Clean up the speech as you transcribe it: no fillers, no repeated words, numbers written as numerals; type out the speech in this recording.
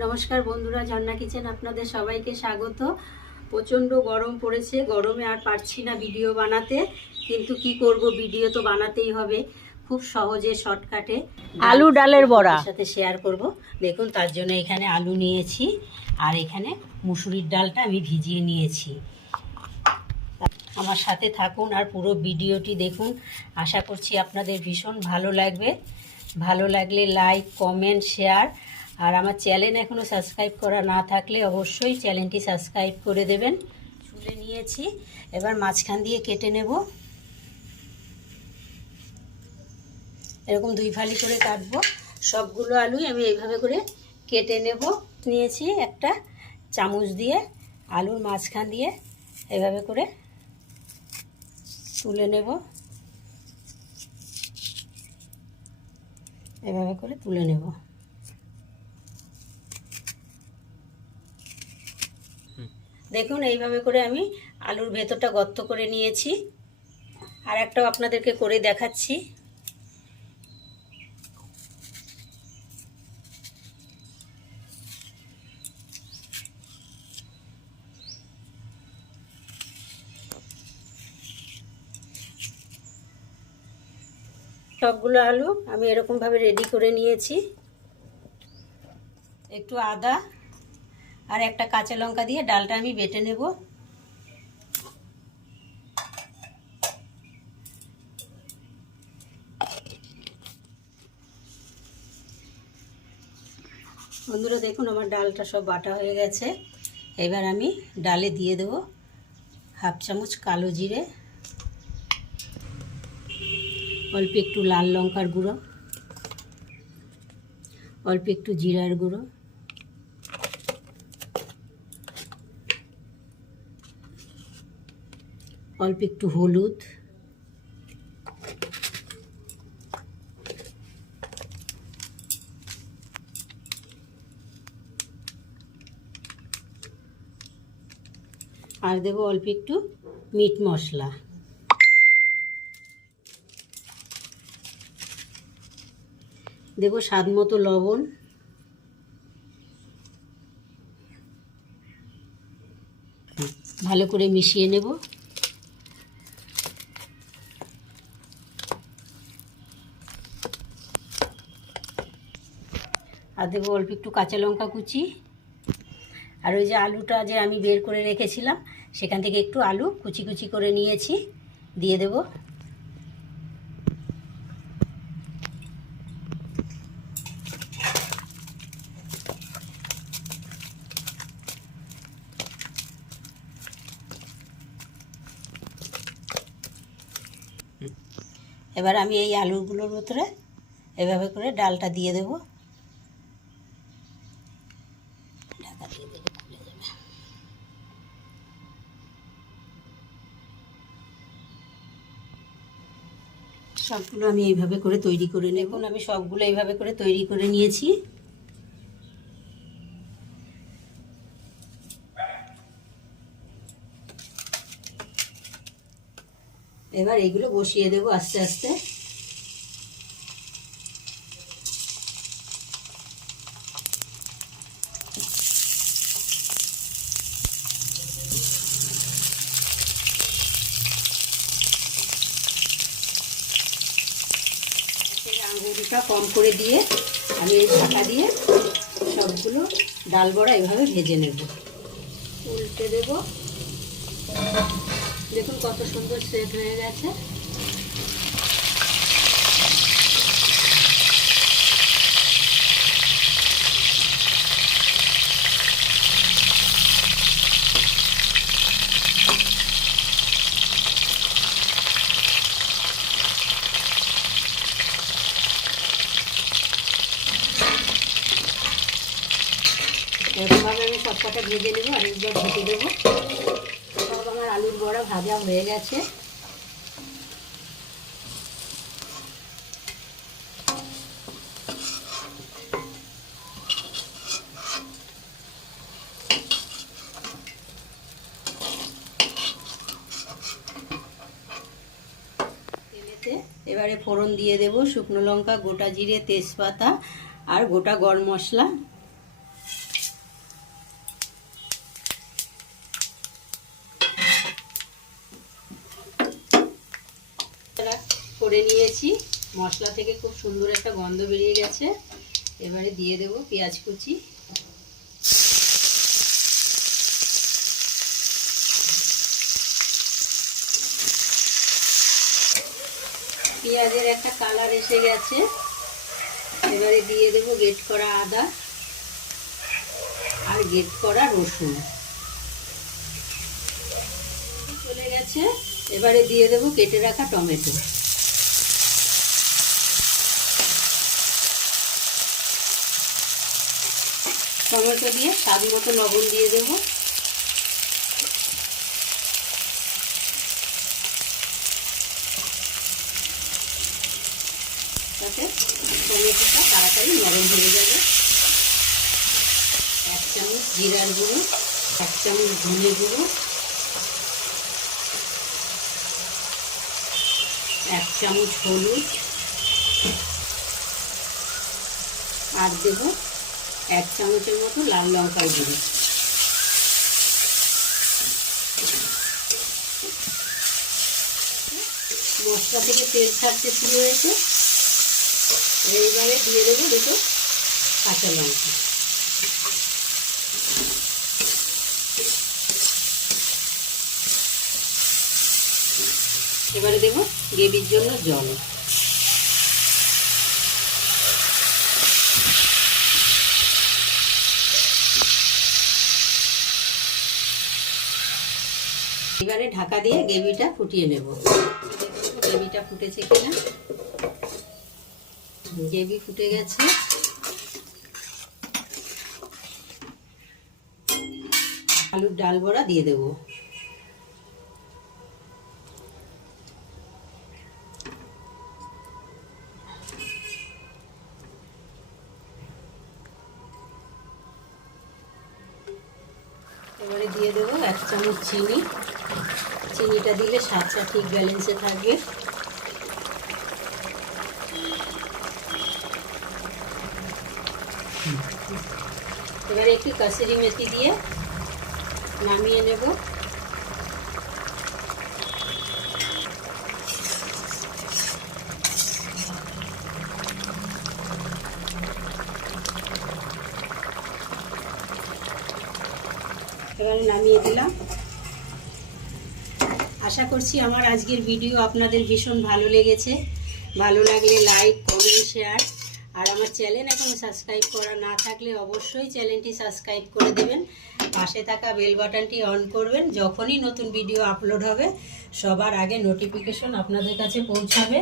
নমস্কার বন্ধুরা, ঝর্ণা কিচেন আপনাদের সবাইকে স্বাগত। প্রচণ্ড গরম পড়েছে, গরমে আর পারছি না ভিডিও বানাতে, কিন্তু কি করব, ভিডিও তো বানাতেই হবে। খুব সহজে শর্টকাটে আলু ডালের বড়া সাথে শেয়ার করব। দেখুন, তার জন্য এখানে আলু নিয়েছি আর এখানে মুসুরির ডালটা আমি ভিজিয়ে নিয়েছি। আমার সাথে থাকুন আর পুরো ভিডিওটি দেখুন। আশা করছি আপনাদের ভীষণ ভালো লাগবে। ভালো লাগলে লাইক, কমেন্ট, শেয়ার। আর আমার চ্যানেল এখনও সাবস্ক্রাইব করা না থাকলে অবশ্যই চ্যানেলটি সাবস্ক্রাইব করে দেবেন। ছুলে নিয়েছি, এবার মাঝখান দিয়ে কেটে নেব। এরকম দুই ফালি করে কাটবো। সবগুলো আলুই আমি এইভাবে করে কেটে নেব। নিয়েছি একটা চামচ দিয়ে আলুর মাঝখান দিয়ে এভাবে করে তুলে নেব। এভাবে করে তুলে নেব। দেখুন, এইভাবে করে আমি আলুর ভেতরটা গর্ত করে নিয়েছি। আর একটাও আপনাদেরকে করে দেখাচ্ছি। সবগুলো আলু আমি এরকমভাবে রেডি করে নিয়েছি। একটু আদা আর একটা কাঁচা লঙ্কা দিয়ে ডালটা আমি বেটে নেব। বন্ধুরা দেখুন, আমার ডালটা সব বাটা হয়ে গেছে। এবার আমি ডালে দিয়ে দেব হাফ চামচ কালো জিরে, অল্প একটু লাল লঙ্কার গুঁড়ো, অল্প একটু জিরার গুঁড়ো, অল্প একটু হলুদ, আর দেব অল্প একটু মিট মশলা। দেব স্বাদ মতো লবণ। ভালো করে মিশিয়ে নেব। আর দেবো অল্প একটু কাঁচা লঙ্কা কুচি। আর ওই যে আলুটা যে আমি বের করে রেখেছিলাম, সেখান থেকে একটু আলু কুচি কুচি করে নিয়েছি, দিয়ে দেব। এবার আমি এই আলুগুলোর ভিতরে এভাবে করে ডালটা দিয়ে দেব। ঢাকা দিয়ে দেবো, খুলে যাবে। সবগুলো আমি এইভাবে করে তৈরি করে নেব। আমি সবগুলো এইভাবে করে তৈরি করে নিয়েছি। এবার এগুলো বসিয়ে দেব আস্তে আস্তে। আঙুরটা কম করে দিয়ে আমি এই ঢাকা দিয়ে সবগুলো ডাল বড়া এভাবে ভেজে নেব। উল্টে দেব। দেখুন কত সুন্দর সেট হয়ে গেছে। এরকমভাবে আমি সব কটা ভেজে নেবো আর একবার ঢেকে দেবো। সব আমার আলুর বড়া ভাজা হয়ে গেছে। এবারে ফোড়ন দিয়ে দেব শুকনো লঙ্কা, গোটা জিরে, তেজপাতা আর গোটা গরম মশলা। করে নিয়েছি, মশলা থেকে খুব সুন্দর একটা গন্ধ বেরিয়ে গেছে। এবারে দিয়ে দেব পেঁয়াজ কুচি, পেঁয়াজের একটা কালার এসে গেছে। এবারে দিয়ে দেব গ্রেট করা আদা আর গ্রেট করা রসুন, চলে গেছে। এবারে দিয়ে দেব কেটে রাখা টমেটো, টমেটো দিয়ে স্বাদ মতো লবণ দিয়ে দেব। তাতে টমেটোটা তাড়াতাড়ি নরম হয়ে যাবে। 1 চামচ জিরার গুঁড়ো, 1 চামচ ধনে গুঁড়ো, 1 চামচ হলুদ, আর দেব 1 চামচের মতো লাল লঙ্কার গুঁড়ো। মশলা থেকে তেল ছাড়তে শুরু হয়েছে। এইবারে দিয়ে দেবো দুটো কাঁচা লঙ্কা, এবারে দেব গ্রেভির জন্য জল। এবারে ঢাকা দিয়ে গ্রেভিটা ফুটিয়ে নেব। গ্রেভিটা ফুটেছে কিনা, গ্রেভি ফুটে গেছে। আলুর ডাল বড়া দিয়ে দেব। এবারে দিয়ে দেবো 1 চামচ চিনি, চিনিটা দিলে স্বাদটা ঠিক ব্যালেন্সে থাকবে। এবারে একটু কাসুরি মেথি দিয়ে নামিয়ে নেব। এবারে নামিয়ে দিলাম। আশা করছি আমার আজকের ভিডিও আপনাদের ভীষণ ভালো লেগেছে। ভালো লাগলে লাইক, কমেন্ট, শেয়ার, আর আমার চ্যানেল এখনো সাবস্ক্রাইব করা না থাকলে অবশ্যই চ্যানেলটি সাবস্ক্রাইব করে দেবেন। পাশে থাকা বেল বাটনটি অন করবেন, যখনই নতুন ভিডিও আপলোড হবে সবার আগে নোটিফিকেশন আপনাদের কাছে পৌঁছাবে।